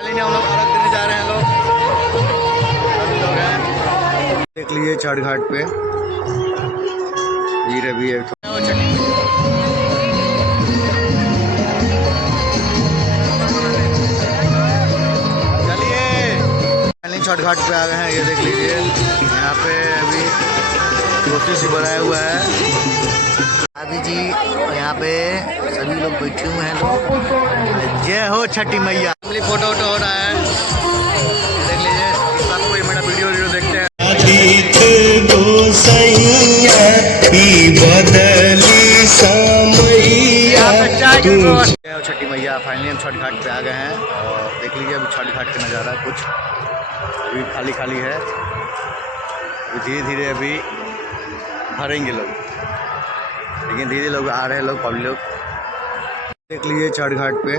हम लोग अर्घ देने जा रहे हैं लोग, सभी लोग हैं। देख लीजिए छठ घाट पे धीरे भी है चलिए छठ घाट पे आ गए हैं। ये देख लीजिए यहाँ पे अभी रोटी सी बनाया हुआ है अभी जी, और यहाँ पे सभी लोग बैठे हुए हैं लोग। जय हो छठी मैया। फोटो वोटो हो रहा है, देख लीजिए सबको मेरा वीडियो देखते हैं। छठी मैया फाइनली हम छठ घाट पे आ गए हैं और देख लीजिए अभी छठ घाट का नज़ारा कुछ अभी खाली खाली है। धीरे धीरे अभी भरेंगे लोग, लेकिन धीरे लोग आ रहे हैं लोग, पब्लिक लोग। देख लीजिए छठ घाट पे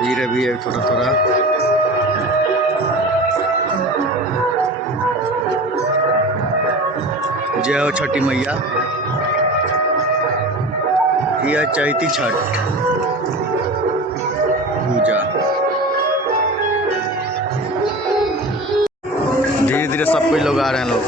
धीरे भी है थोड़ा थोड़ा। जय हो छठी मैया। यह चैती छठ पूजा। धीरे धीरे सब कोई लोग आ रहे हैं लोग।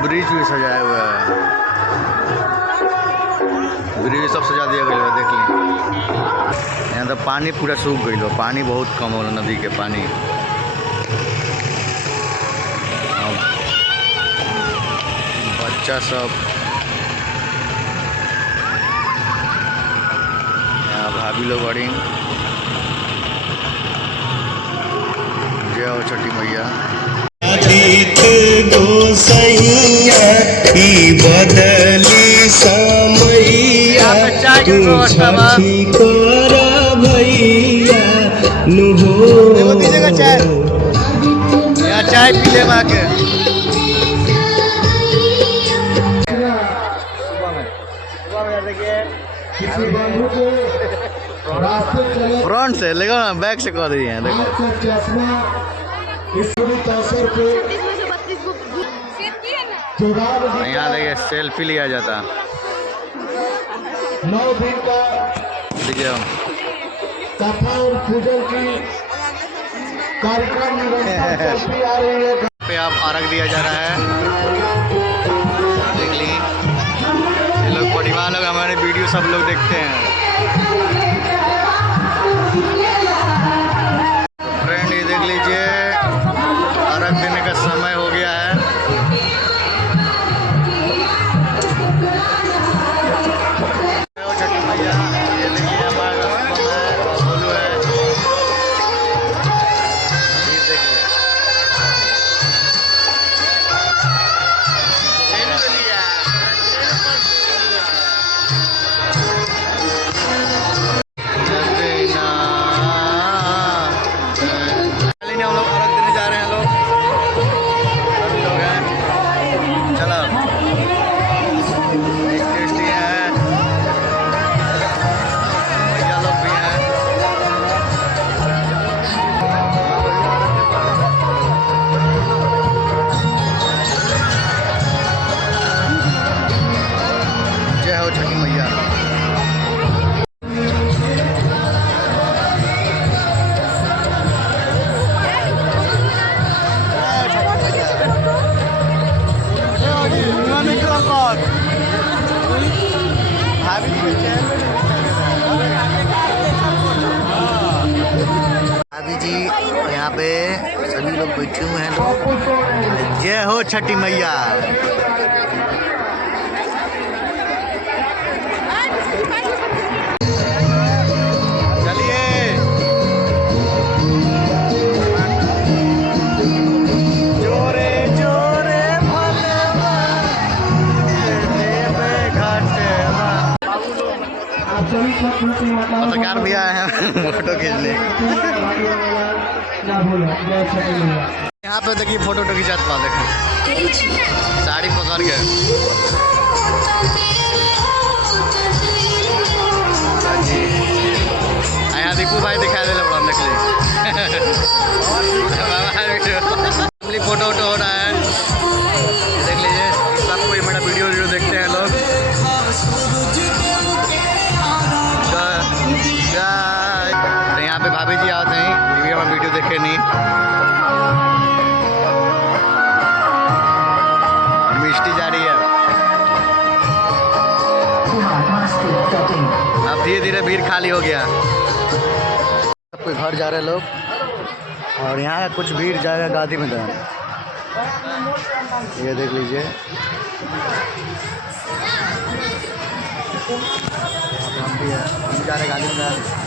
ब्रिज भी सजाया हुआ है, ब्रिज सब सजा दिया गया है। देख ली यहाँ तो पानी पूरा सूख गई लो, पानी बहुत कम हो नदी के पानी। बच्चा सब यहाँ भाभी लोग बड़ी। जय हो छठी मैया। बदली समैया भैया चाय पी ले के। फ्रंट से लेगा ना, बैक से कह दिए हैं। देखो यहाँ देखिए सेल्फी लिया जाता। देखिए पे आप अर्घ दिया जा रहा है। देख ली ये लोग परिवार लोग हमारे वीडियो सब लोग देखते हैं। फ्रेंड ये देख लीजिए अर्घ देने का समय हो गया है। अभी जी यहाँ पे सभी लोग बैठे हुए हैं लोग। जय हो छठी मैया। चलिए जोरे जोरे पत्रकार भी आए हैं फोटो खींचने। यहाँ पे देखिए फोटो खींचात पा देखें साड़ी पकड़ के। यहाँ दीपू भाई दिखा दे बड़ा निकले। फोटो वोटो हो रहा है। देखे नहीं। मिष्टी जा रही है। अब धीरे धीरे भीड़ खाली हो गया। सबके घर जा रहे लोग और यहाँ कुछ भीड़ जाएगा गांधी मैदान। ये देख लीजिए, हम भी है, हम जा रहे गांधी मैदान।